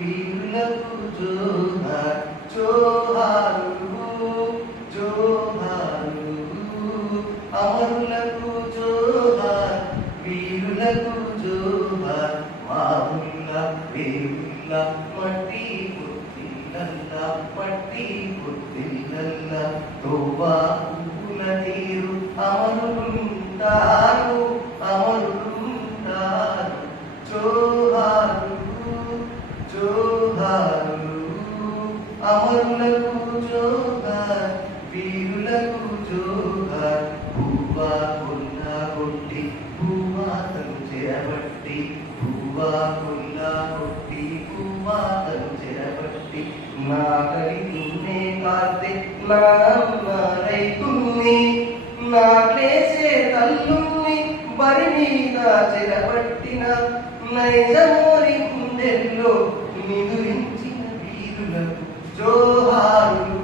వీరులకు జోహార్ జోహారులు జోహారులు అమరులకు జోహార్ వీరులకు జోహార్ మావుల్లా వేవుల్లా మట్టి పుట్టిల్లల్లా మట్టి పుట్టిల్లల్లా తోవా పువ్వుల నీరు అమరులుంటారు అమరులుంటారు జోహారులు జోహారులు అమరులకు జోహార్ వీరులకు జోహార్ భూవా కొల్లా కొట్టి భూమాతను చెరబట్టి భూవా కొల్లా కొట్టి భూమాతను చెరబట్టి నా కలిగునే కాస్తే నా అమ్మ రైతుల్ని నా ప్లేసే తల్లుల్ని బరి మీద చెరబట్టిన నైజమోరి గుండెల్లో నిదురించిన వీరులకు జోహారులు